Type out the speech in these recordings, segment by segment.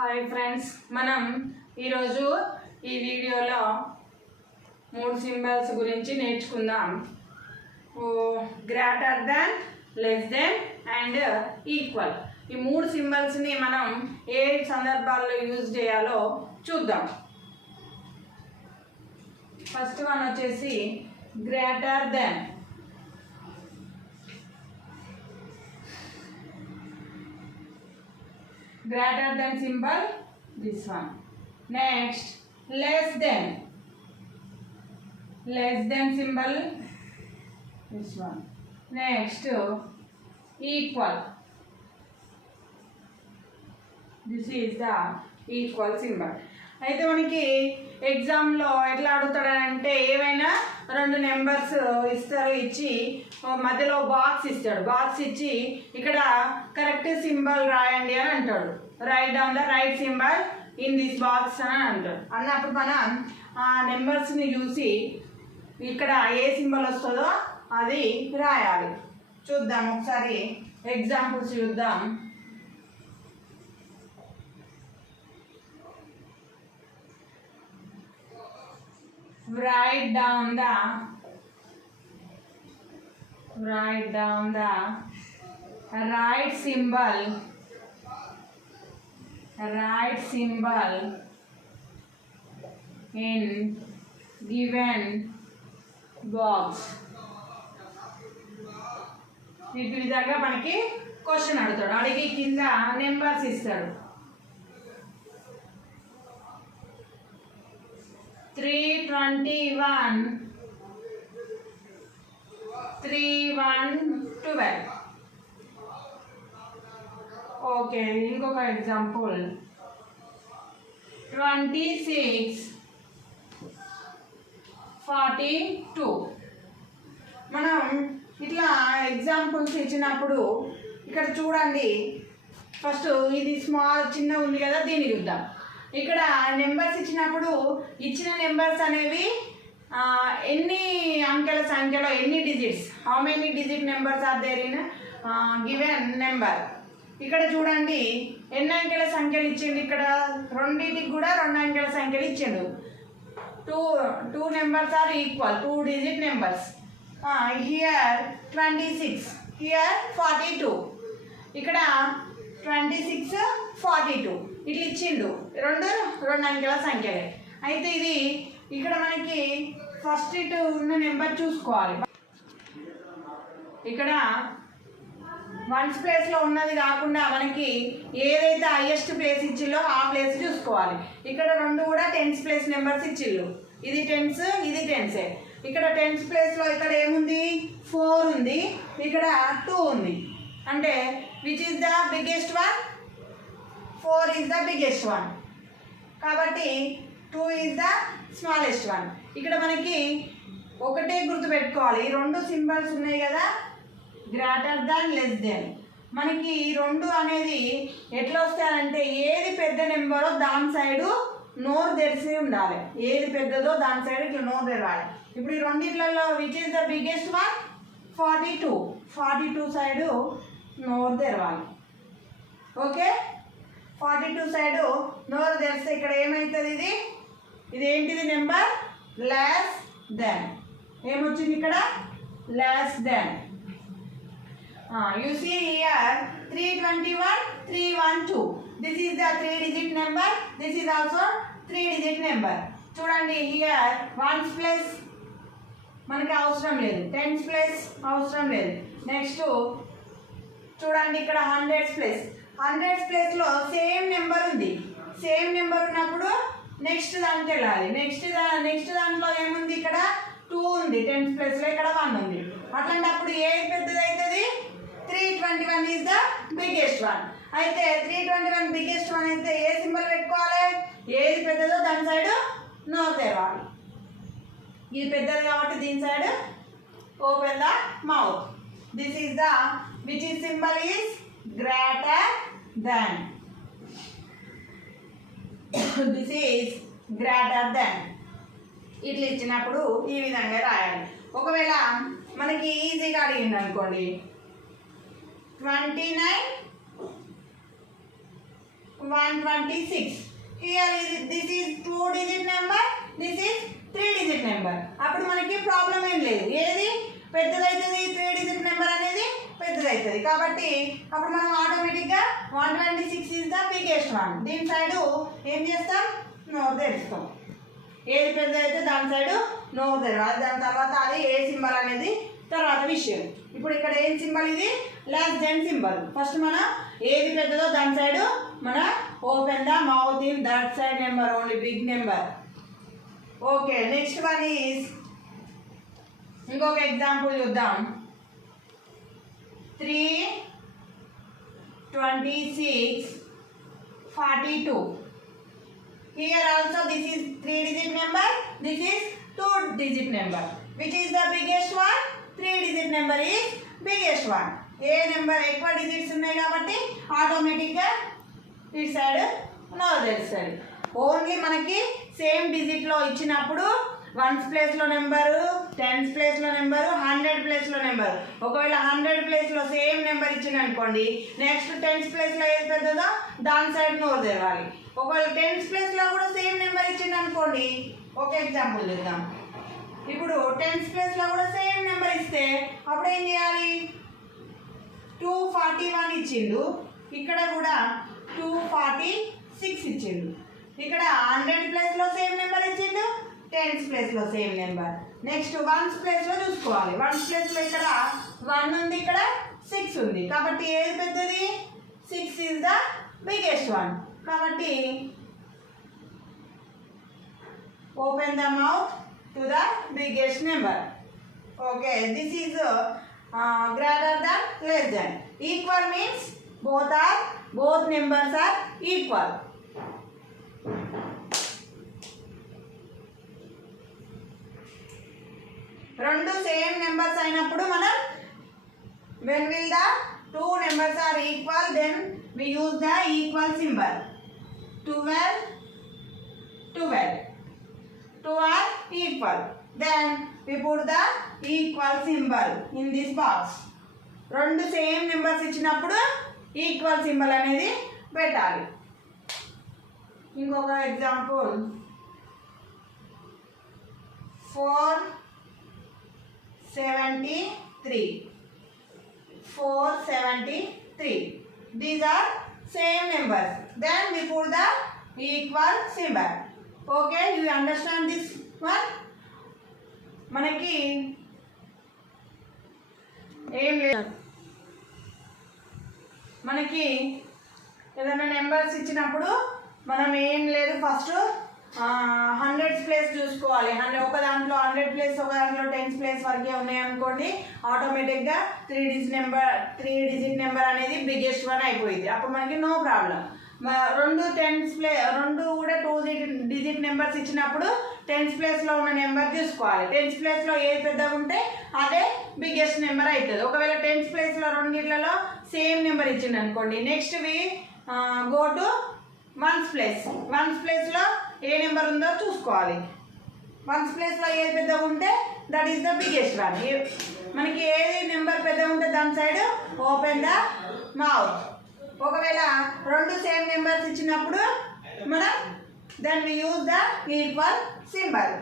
Hi friends, మనం ఈరోజు ఈ వీడియోలో మూడు సింబల్స్ గురించి నేర్చుకుందాం. Greater than, less than and equal. ఈ మూడు సింబల్స్ని మనం ఏ సందర్భాల్లో యూజ్ చేయాలో చూద్దాం. ఫస్ట్ వన్ వచ్చేసి greater than. Greater than symbol, this one. Next, less than. Less than symbol, this one. Next, equal. This is the equal symbol. అయితే మనకి ఎగ్జామ్లో ఎట్లా అడుగుతాడంటే ఏవైనా రెండు నెంబర్స్ ఇస్తారు, ఇచ్చి మధ్యలో బాక్స్ ఇస్తాడు. బాక్స్ ఇచ్చి ఇక్కడ కరెక్ట్ సింబల్ రాయండి అని అంటాడు. Right down the right symbol in this box అని అంటాడు. అన్నప్పుడు మనం ఆ నెంబర్స్ని చూసి ఇక్కడ ఏ సింబల్ వస్తుందో అది రాయాలి. చూద్దాం ఒకసారి ఎగ్జాంపుల్స్ చూద్దాం. Write down the right symbol in given box. ఈ విధంగా మనకి క్వశ్చన్ అడుగుతాడు. అడిగి కింద నెంబర్స్ ఇస్తాడు. 321 3112. ఓకే, ఇంకొక ఎగ్జాంపుల్ 26 42. మనం ఇట్లా ఎగ్జాంపుల్స్ ఇచ్చినప్పుడు ఇక్కడ చూడండి, ఫస్ట్ ఇది స్మాల్ చిన్న ఉంది కదా, దీన్ని చూద్దాం. ఇక్కడ నెంబర్స్ ఇచ్చినప్పుడు ఇచ్చిన నెంబర్స్ అనేవి ఎన్ని అంకెల సంఖ్యలో ఎన్ని digits, how many digit numbers are there in given number. ఇక్కడ చూడండి ఎన్ని అంకెల సంఖ్యలు ఇచ్చిండు. ఇక్కడ రెండింటికి కూడా 2 అంకెల సంఖ్యలు ఇచ్చిండు. Two numbers are equal, 2 digit numbers. Here 26, here 42. ఇక్కడ 26 42 ఇట్లా ఇచ్చిండు. రెండు అంకెల సంఖ్యలే. అయితే ఇది ఇక్కడ మనకి ఫస్ట్ ఇటు ఉన్న నెంబర్ చూసుకోవాలి. ఇక్కడ వన్స్ ప్లేస్లో ఉన్నది కాకుండా మనకి ఏదైతే హైయెస్ట్ ప్లేస్ ఇచ్చిల్లో ఆ ప్లేస్ చూసుకోవాలి. ఇక్కడ రెండు కూడా టెన్స్ ప్లేస్ నెంబర్స్ ఇచ్చిళ్ళు. ఇది టెన్స్, ఇది టెన్సే. ఇక్కడ టెన్స్ ప్లేస్లో ఇక్కడ ఏముంది, 4 ఉంది, ఇక్కడ 2 ఉంది. అంటే which is the biggest one? 4 is the biggest one. కాబట్టి 2 ఈజ్ ద స్మాలెస్ట్ వన్. ఇక్కడ మనకి ఒకటే గుర్తుపెట్టుకోవాలి, ఈ రెండు సింబల్స్ ఉన్నాయి కదా, గ్రేటర్ దాన్, లెస్ దెన్. మనకి ఈ రెండు అనేది ఎట్లా వస్తాయంటే ఏది పెద్ద నెంబరో దాని సైడు నోరు తెరిచి ఉండాలి. ఏది పెద్దదో దాని సైడ్ ఇట్లా నోరు తెరవాలి. ఇప్పుడు ఈ రెండిట్లలో which is the biggest one? 42 side నోరు తెరవాలి. ఓకే, 42 సైడు నోరు తెరిస్తే ఇక్కడ ఏమవుతుంది, ఇది ఏంటిది నెంబర్? Less than. ఏమొచ్చింది ఇక్కడ? Less than. You see here 321 312. This is the 3 digit number. This is also 3 digit number. చూడండి, హియర్ 1's ప్లేస్ మనకి అవసరం లేదు, 10's ప్లేస్ అవసరం లేదు. నెక్స్ట్ చూడండి, ఇక్కడ 100's ప్లేస్. 100's ప్లేస్లో సేమ్ నెంబర్ ఉంది. సేమ్ నెంబర్ ఉన్నప్పుడు నెక్స్ట్ దానికి వెళ్ళాలి. నెక్స్ట్ దాంట్లో ఏముంది, ఇక్కడ 2 ఉంది 10's ప్లేస్లో, ఇక్కడ 1 ఉంది. అట్లాంటప్పుడు ఏది పెద్దది అవుతుంది? 321 ఈజ్ ద బిగ్గెస్ట్ వన్. అయితే 321 బిగ్గెస్ట్ వన్ అయితే ఏ సింబల్ పెట్టుకోవాలి? ఏది పెద్దదో దాని సైడ్ నోరు తెరవాలి. ఇది పెద్దది కాబట్టి దీని side open the mouth. This is the which is symbol is greater than. This is greater than. ఇట్లా ఇచ్చినప్పుడు ఈ విధంగా రాయాలి. ఒకవేళ మనకి ఈజీగా అడిగింది అనుకోండి, 29 126. Here this is 2-digit number, this is 3-digit number. అప్పుడు మనకి ప్రాబ్లం ఏం లేదు. ఏది పెద్దదైతుంది, 3-digit నెంబర్ అనేది పెద్దదైతుంది. కాబట్టి అప్పుడు మనం ఆటోమేటిక్గా 126 is the biggest one. దీని సైడు ఏం చేస్తాం, నోరు తెరుస్తాం. ఏది పెద్ద అయితే దాని సైడు నోరు తెరవాలి. దాని తర్వాత అది ఏ సింబల్ అనేది తర్వాత విషయం. ఇప్పుడు ఇక్కడ ఏం సింబల్, ఇది లెస్ దెన్ సింబల్. ఫస్ట్ మనం ఏది పెద్దదో దాని సైడు మన open the mouth in that side number, only big number. Okay, next one is ఇంకొక ఎగ్జాంపుల్ చూద్దాం. 326 42. Here also this is 3-digit number, this is 2-digit number. Which is the biggest one? 3-digit number is biggest one. A number ఎక్కువ digits ఉన్నాయి కాబట్టి ఆటోమేటిక్గా ఇటు side no తెలుస్తుంది. Only మనకి same డిజిట్లో ఇచ్చినప్పుడు వన్స్ ప్లేస్లో నెంబరు, టెన్స్ ప్లేస్లో నెంబరు, 100 ప్లేస్లో నెంబరు. ఒకవేళ 100 ప్లేస్లో సేమ్ నెంబర్ ఇచ్చింది అనుకోండి, నెక్స్ట్ టెన్స్ ప్లేస్లో ఏది పెద్దదో దాని సైడ్ నోరు తెరవాలి. ఒకవేళ టెన్స్ ప్లేస్లో కూడా సేమ్ నెంబర్ ఇచ్చింది అనుకోండి, ఒక ఎగ్జాంపుల్ చూద్దాం. ఇప్పుడు టెన్స్ ప్లేస్లో కూడా సేమ్ నెంబర్ ఇస్తే అప్పుడు ఏం చేయాలి, 241 ఇచ్చిండు, ఇక్కడ కూడా 246 ఇచ్చిండు. ఇక్కడ 100 ప్లేస్లో సేమ్ నెంబర్ ఇచ్చిండు, టెన్స్ ప్లేస్లో సేమ్ నెంబర్. నెక్స్ట్ వన్స్ ప్లేస్లో చూసుకోవాలి. వన్స్ ప్లేస్లో ఇక్కడ 1 ఉంది, ఇక్కడ 6 ఉంది. కాబట్టి ఏది పెద్దది, 6 ఈజ్ ద బిగ్గెస్ట్ వన్. కాబట్టి open the mouth to the biggest number. Okay, this is greater than, less than. Equal means both numbers are equal. రెండు సేమ్ నెంబర్స్ అయినప్పుడు మనం when will the two numbers are equal, then we use the equal symbol. 12 2 are equal, then we put the equal symbol in this box. రెండు same numbers ఇచ్చినప్పుడు equal symbol అనేది పెట్టాలి. ఇంకొక example 473. These are same numbers. Then we put the equal symbol. Okay, you understand this one? మనకి ఏం లేదు, మనకి ఏదైనా నెంబర్స్ ఇచ్చినప్పుడు మనం ఏం లేదు, ఫస్ట్ 100 ప్లేస్ చూసుకోవాలి. ఒక దాంట్లో 100 ప్లేస్, ఒక దాంట్లో 10 ప్లేస్ వరకే ఉన్నాయి అనుకోండి, ఆటోమేటిక్గా 3-digit నెంబర్ అనేది బిగ్గెస్ట్ వన్ అయిపోయింది. అప్పుడు మనకి నో ప్రాబ్లం. రెండు కూడా 2-digit నెంబర్స్ ఇచ్చినప్పుడు 10th ప్లేస్లో ఉన్న నెంబర్ చూసుకోవాలి. 10th ప్లేస్లో ఏది పెద్దగా ఉంటే అదే బిగ్గెస్ట్ నెంబర్ అవుతుంది. ఒకవేళ 10th ప్లేస్లో రెండిట్లలో సేమ్ నెంబర్ ఇచ్చింది అనుకోండి, నెక్స్ట్ గో టు వన్స్ ప్లేస్లో ఏ నెంబర్ ఉందో చూసుకోవాలి. వన్స్ ప్లేస్లో ఏది పెద్దగా ఉంటే that is the biggest one. మనకి ఏది నెంబర్ పెద్దగా ఉంటే దాని సైడ్ ఓపెన్ ద మౌత్. ఒకవేళ రెండు సేమ్ నెంబర్స్ ఇచ్చినప్పుడు మనం then we use the equal symbol.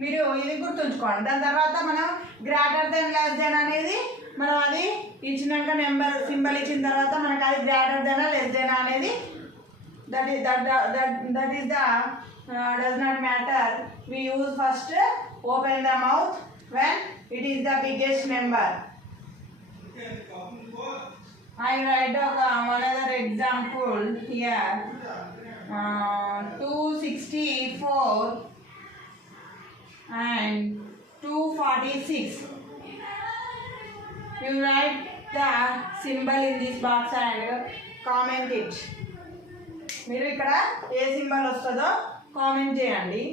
మీరు ఇది గుర్తుంచుకోండి. దాని తర్వాత మనం గ్రేటర్ దెన్, లెస్ దెన్ అనేది మనం అది ఇచ్చినాక నెంబర్ సింబల్ ఇచ్చిన తర్వాత మనకు అది గ్రేటర్ దెన్ లెస్ దెన్ అనేది that is the does not matter. We use first open the mouth when it is the biggest number. I write another example here. 264 and 246. You write the symbol in this box and comment it. మీరు ఇక్కడ ఏ symbol వస్తుందో comment చేయండి.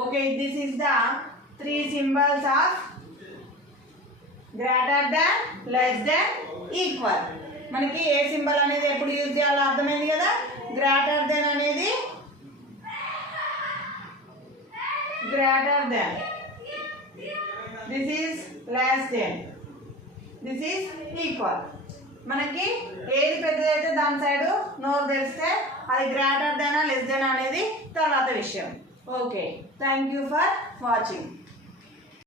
Okay, this is the 3 symbols of greater than, less than, equal. మనకి ఏ symbol అనేది ఎప్పుడు use చేయాలో అర్థమైంది కదా. గ్రేటర్ దెన్ అనేది greater than, this is less than, this is equal. మనకి ఏది పెద్దదైతే దాని సైడు నోరు తెరిస్తే అది గ్రేటర్ దెనా లెస్ దెనా అనేది తర్వాత విషయం. Okay, thank you for watching.